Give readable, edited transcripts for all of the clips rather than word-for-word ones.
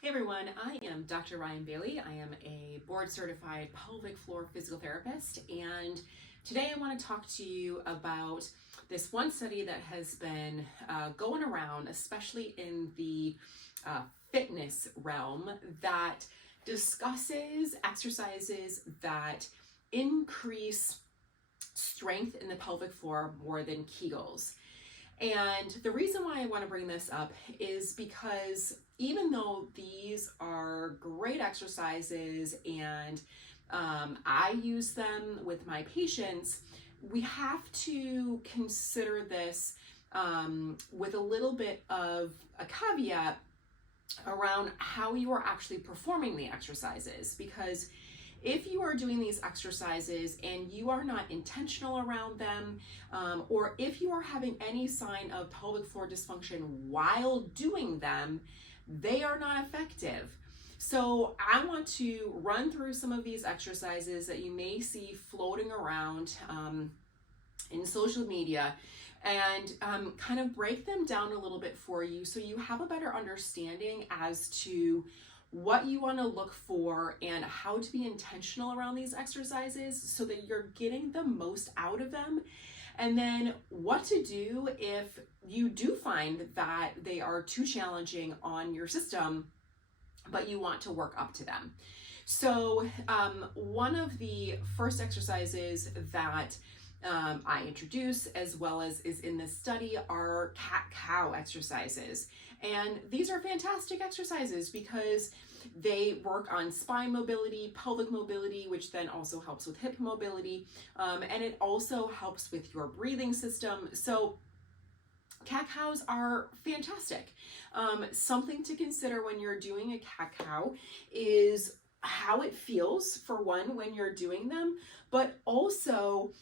Hey everyone, I am Dr. Ryan Bailey. I am a board certified pelvic floor physical therapist, and today I want to talk to you about this one study that has been going around, especially in the fitness realm, that discusses exercises that increase strength in the pelvic floor more than Kegels. And the reason why I want to bring this up is because even though these are great exercises and I use them with my patients, we have to consider this with a little bit of a caveat around how you are actually performing the exercises. Because if you are doing these exercises and you are not intentional around them, or if you are having any sign of pelvic floor dysfunction while doing them, they are not effective. So I want to run through some of these exercises that you may see floating around in social media and kind of break them down a little bit for you so you have a better understanding as to what you want to look for and how to be intentional around these exercises so that you're getting the most out of them. And then what to do if you do find that they are too challenging on your system, but you want to work up to them. So one of the first exercises that I introduce, as well as is in this study, are cat-cow exercises. And these are fantastic exercises because they work on spine mobility, pelvic mobility, which then also helps with hip mobility, and it also helps with your breathing system. So cat-cows are fantastic. Something to consider when you're doing a cat-cow is how it feels, for one, when you're doing them, but also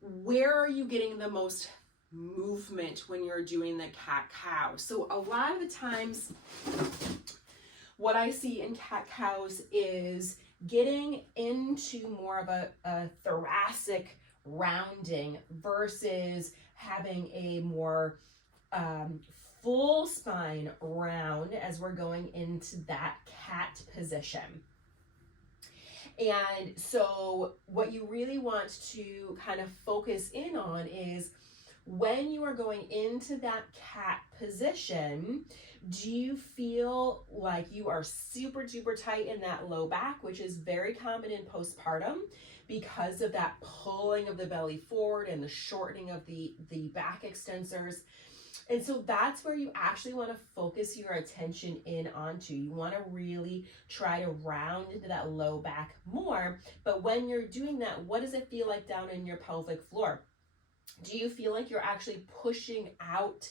where are you getting the most movement when you're doing the cat-cow. So a lot of the times what I see in cat-cows is getting into more of a thoracic rounding versus having a more full spine round as we're going into that cat position. And so what you really want to kind of focus in on is when you are going into that cat position, do you feel like you are super duper tight in that low back, which is very common in postpartum because of that pulling of the belly forward and the shortening of the back extensors. And so that's where you actually want to focus your attention in onto. You want to really try to round into that low back more. But when you're doing that, what does it feel like down in your pelvic floor? Do you feel like you're actually pushing out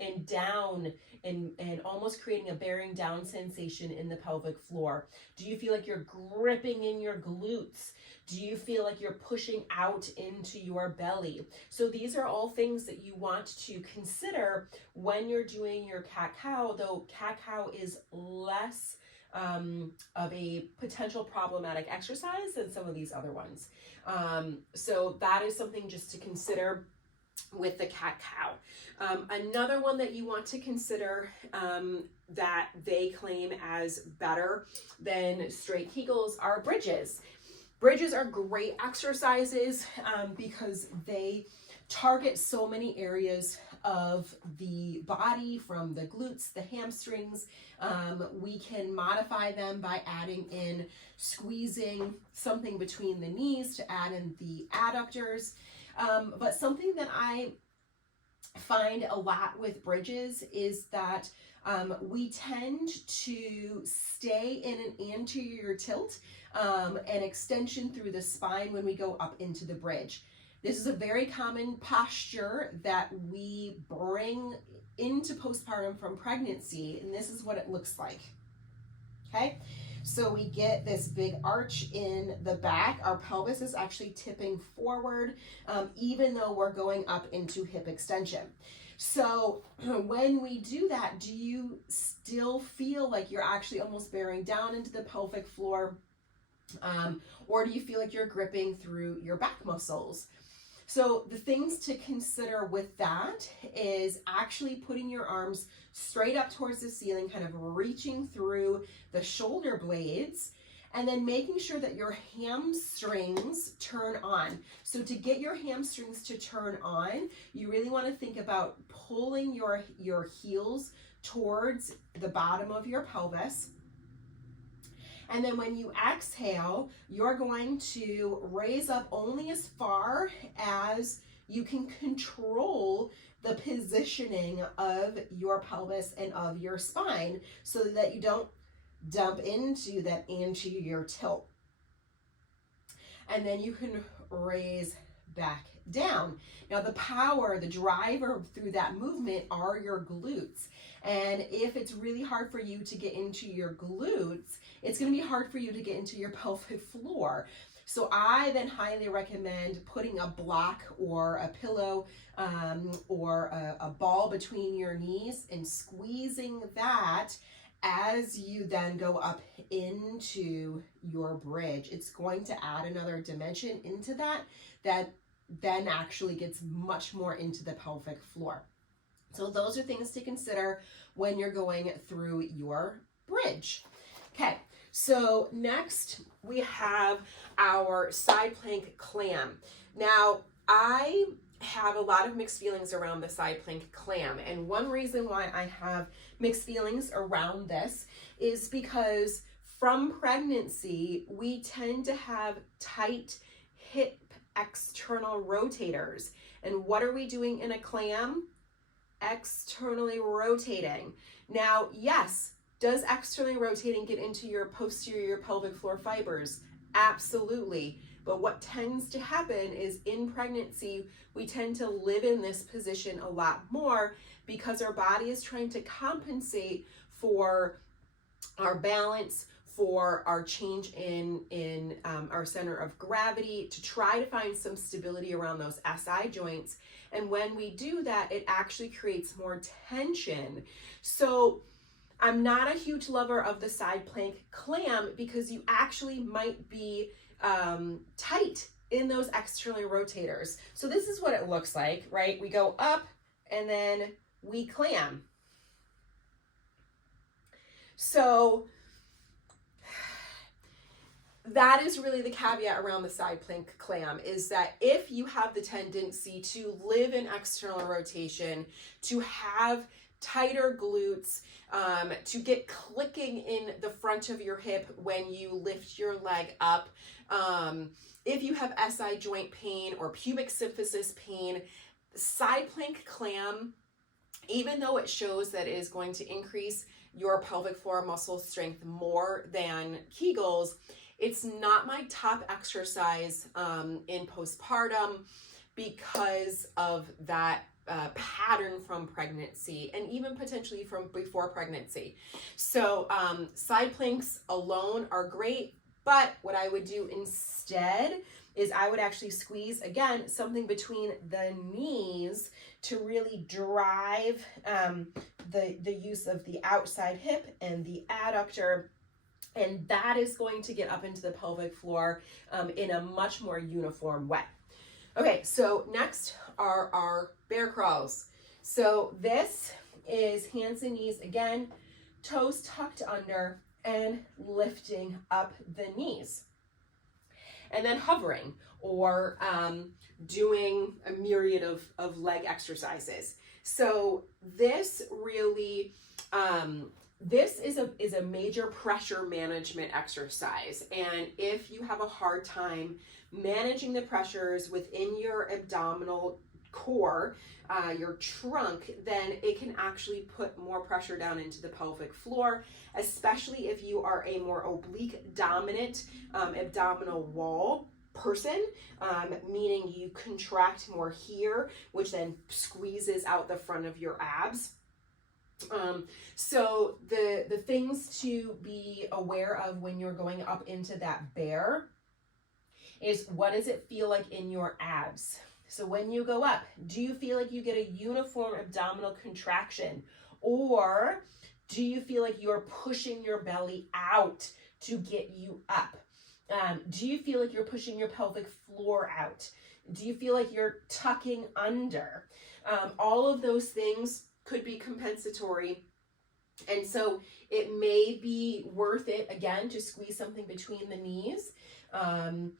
and down and almost creating a bearing down sensation in the pelvic floor? Do you feel like you're gripping in your glutes? Do you feel like you're pushing out into your belly? So these are all things that you want to consider when you're doing your cat-cow, though cat-cow is less of a potential problematic exercise than some of these other ones. So that is something just to consider with the cat-cow. Another one that you want to consider that they claim as better than straight Kegels are bridges. Bridges are great exercises because they target so many areas of the body, from the glutes, the hamstrings. We can modify them by adding in squeezing something between the knees to add in the adductors. But something that I find a lot with bridges is that we tend to stay in an anterior tilt, an extension through the spine when we go up into the bridge. This is a very common posture that we bring into postpartum from pregnancy, and this is what it looks like. Okay, so we get this big arch in the back. Our pelvis is actually tipping forward, even though we're going up into hip extension. So when we do that, do you still feel like you're actually almost bearing down into the pelvic floor? Or do you feel like you're gripping through your back muscles? So the things to consider with that is actually putting your arms straight up towards the ceiling, kind of reaching through the shoulder blades, and then making sure that your hamstrings turn on. So to get your hamstrings to turn on, you really want to think about pulling your heels towards the bottom of your pelvis. And then when you exhale, you're going to raise up only as far as you can control the positioning of your pelvis and of your spine so that you don't dump into that anterior tilt. And then you can raise back down. Now the power, the driver through that movement are your glutes. And if it's really hard for you to get into your glutes, it's going to be hard for you to get into your pelvic floor. So I then highly recommend putting a block or a pillow or a ball between your knees and squeezing that as you then go up into your bridge. It's going to add another dimension into that then actually gets much more into the pelvic floor. So those are things to consider when you're going through your bridge. Okay, so next we have our side plank clam. Now, I have a lot of mixed feelings around the side plank clam, and one reason why I have mixed feelings around this is because from pregnancy, we tend to have tight hip external rotators. And what are we doing in a clam? Externally rotating. Now, yes, does externally rotating get into your posterior pelvic floor fibers? Absolutely. But what tends to happen is in pregnancy, we tend to live in this position a lot more because our body is trying to compensate for our balance, for our change in our center of gravity, to try to find some stability around those SI joints. And when we do that, it actually creates more tension. So I'm not a huge lover of the side plank clam because you actually might be tight in those external rotators. So this is what it looks like, right? We go up and then we clam. So that is really the caveat around the side plank clam, is that if you have the tendency to live in external rotation, to have tighter glutes, to get clicking in the front of your hip when you lift your leg up, if you have SI joint pain or pubic symphysis pain, side plank clam, even though it shows that it is going to increase your pelvic floor muscle strength more than Kegels, it's not my top exercise in postpartum because of that pattern from pregnancy and even potentially from before pregnancy. So side planks alone are great, but what I would do instead is I would actually squeeze, again, something between the knees to really drive the use of the outside hip and the adductor. And that is going to get up into the pelvic floor in a much more uniform way. Okay, so next are our bear crawls. So this is hands and knees again, toes tucked under and lifting up the knees. And then hovering or doing a myriad of leg exercises. So this really, this is a major pressure management exercise. And if you have a hard time managing the pressures within your abdominal core, your trunk, then it can actually put more pressure down into the pelvic floor, especially if you are a more oblique dominant abdominal wall person, meaning you contract more here, which then squeezes out the front of your abs. So the things to be aware of when you're going up into that bear is, what does it feel like in your abs? So when you go up, do you feel like you get a uniform abdominal contraction, or do you feel like you're pushing your belly out to get you up? Do you feel like you're pushing your pelvic floor out? Do you feel like you're tucking under? All of those things could be compensatory. And so it may be worth it, again, to squeeze something between the knees, and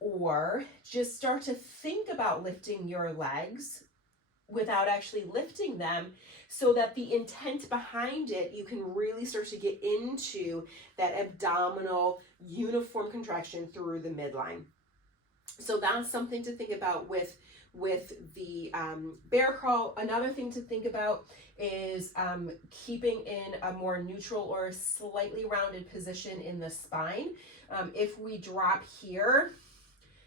or just start to think about lifting your legs without actually lifting them, so that the intent behind it, you can really start to get into that abdominal uniform contraction through the midline. So that's something to think about with the bear crawl. Another thing to think about is keeping in a more neutral or slightly rounded position in the spine. If we drop here,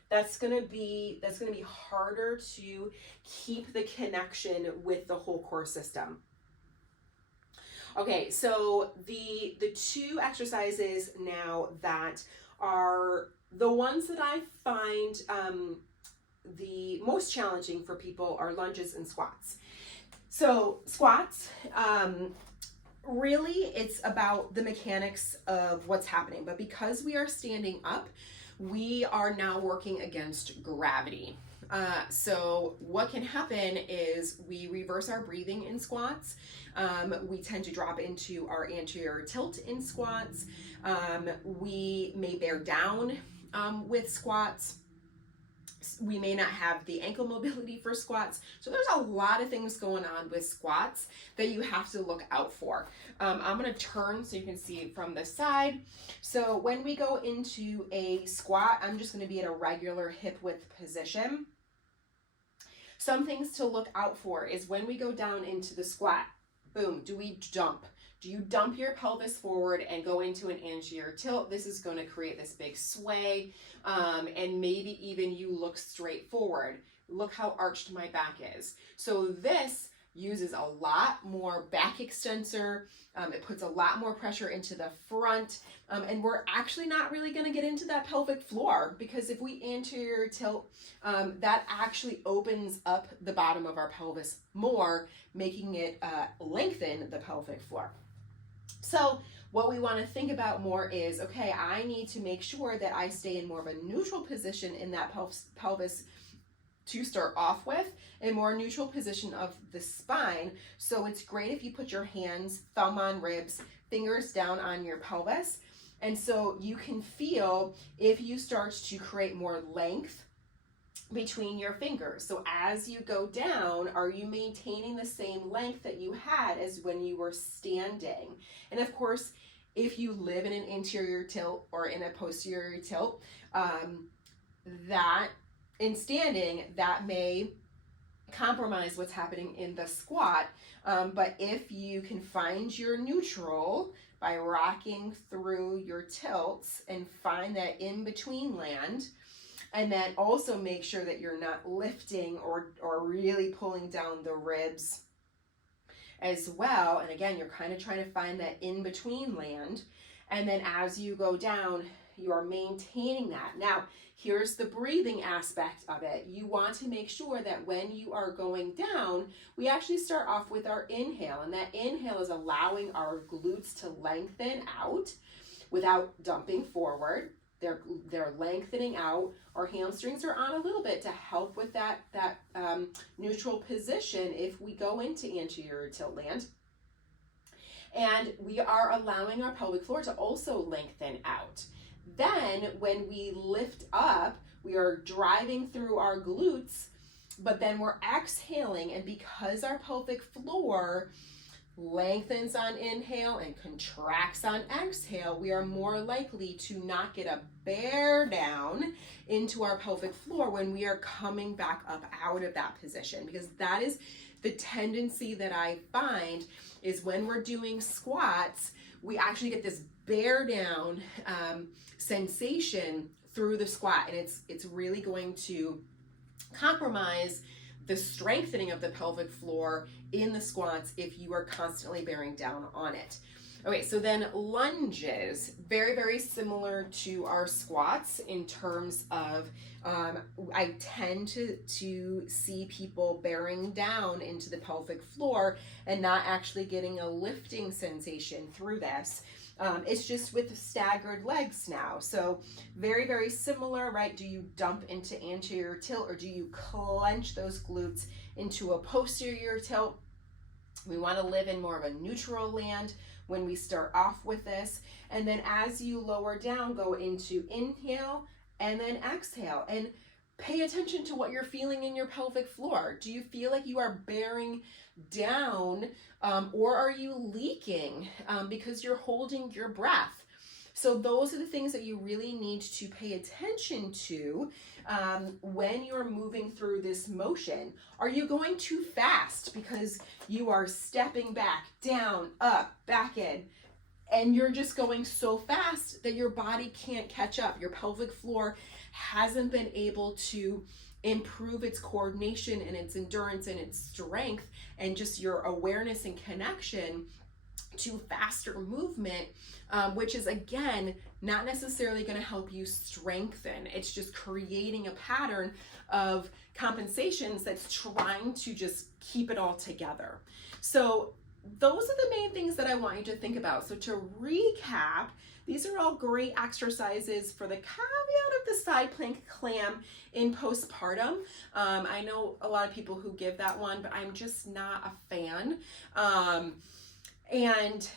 that's gonna be harder to keep the connection with the whole core system. Okay, so the two exercises now that are the ones that I find the most challenging for people are lunges and squats. So squats, really it's about the mechanics of what's happening, but because we are standing up, we are now working against gravity. So what can happen is we reverse our breathing in squats. We tend to drop into our anterior tilt in squats. We may bear down with squats. We may not have the ankle mobility for squats. So there's a lot of things going on with squats that you have to look out for. I'm gonna turn so you can see it from the side. So when we go into a squat, I'm just gonna be at a regular hip width position. Some things to look out for is when we go down into the squat, boom, do we dump? Do you dump your pelvis forward and go into an anterior tilt? This is going to create this big sway, and maybe even you look straight forward. Look how arched my back is. So this uses a lot more back extensor. It puts a lot more pressure into the front, and we're actually not really going to get into that pelvic floor, because if we anterior tilt, that actually opens up the bottom of our pelvis more, making it lengthen the pelvic floor. So what we want to think about more is, okay, I need to make sure that I stay in more of a neutral position in that pelvis to start off with, a more neutral position of the spine. So it's great if you put your hands, thumb on ribs, fingers down on your pelvis. And so you can feel if you start to create more length between your fingers. So as you go down, are you maintaining the same length that you had as when you were standing? And of course, if you live in an anterior tilt or in a posterior tilt, that in standing, that may compromise what's happening in the squat. But if you can find your neutral by rocking through your tilts and find that in between land, and then also make sure that you're not lifting or really pulling down the ribs as well. And again, you're kind of trying to find that in between land. And then as you go down, you are maintaining that. Now, here's the breathing aspect of it. You want to make sure that when you are going down, we actually start off with our inhale. And that inhale is allowing our glutes to lengthen out without dumping forward. They're lengthening out. Our hamstrings are on a little bit to help with that neutral position if we go into anterior tilt land. And we are allowing our pelvic floor to also lengthen out. Then when we lift up, we are driving through our glutes, but then we're exhaling, and because our pelvic floor lengthens on inhale and contracts on exhale, we are more likely to not get a bear down into our pelvic floor when we are coming back up out of that position, because that is the tendency that I find is when we're doing squats, we actually get this bear down sensation through the squat, and it's really going to compromise the strengthening of the pelvic floor in the squats if you are constantly bearing down on it. Okay, so then lunges, very, very similar to our squats in terms of, I tend to see people bearing down into the pelvic floor and not actually getting a lifting sensation through this. It's just with staggered legs now. So very, very similar, right? Do you dump into anterior tilt or do you clench those glutes into a posterior tilt? We want to live in more of a neutral land when we start off with this. And then as you lower down, go into inhale and then exhale. And pay attention to what you're feeling in your pelvic floor. Do you feel like you are bearing down or are you leaking because you're holding your breath? So those are the things that you really need to pay attention to when you're moving through this motion. Are you going too fast because you are stepping back, down, up, back in, and you're just going so fast that your body can't catch up? Your pelvic floor hasn't been able to improve its coordination and its endurance and its strength and just your awareness and connection to faster movement, which is again not necessarily going to help you strengthen. It's just creating a pattern of compensations that's trying to just keep it all together. So those are the main things that I want you to think about. So to recap, these are all great exercises for the caveat of the side plank clam in postpartum. I know a lot of people who give that one, but I'm just not a fan. And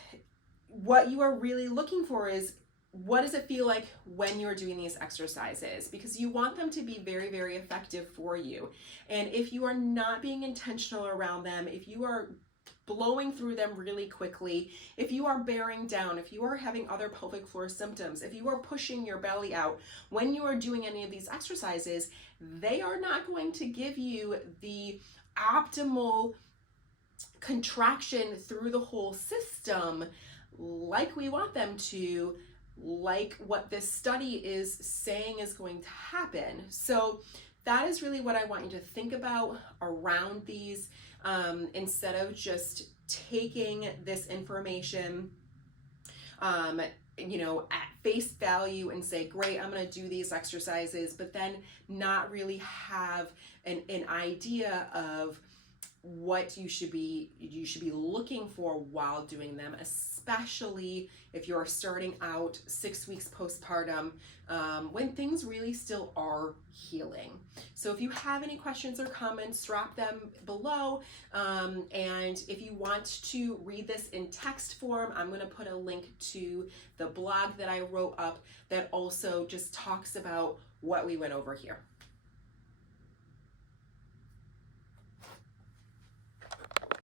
what you are really looking for is, what does it feel like when you're doing these exercises? Because you want them to be very, very effective for you. And if you are not being intentional around them, if you are blowing through them really quickly, if you are bearing down, if you are having other pelvic floor symptoms, if you are pushing your belly out when you are doing any of these exercises, they are not going to give you the optimal contraction through the whole system like we want them to, like what this study is saying is going to happen. So that is really what I want you to think about around these, instead of just taking this information at face value and say, great, I'm going to do these exercises, but then not really have an idea of what you should be looking for while doing them, especially if you're starting out 6 weeks postpartum, when things really still are healing. So if you have any questions or comments, drop them below. And if you want to read this in text form, I'm going to put a link to the blog that I wrote up that also just talks about what we went over here.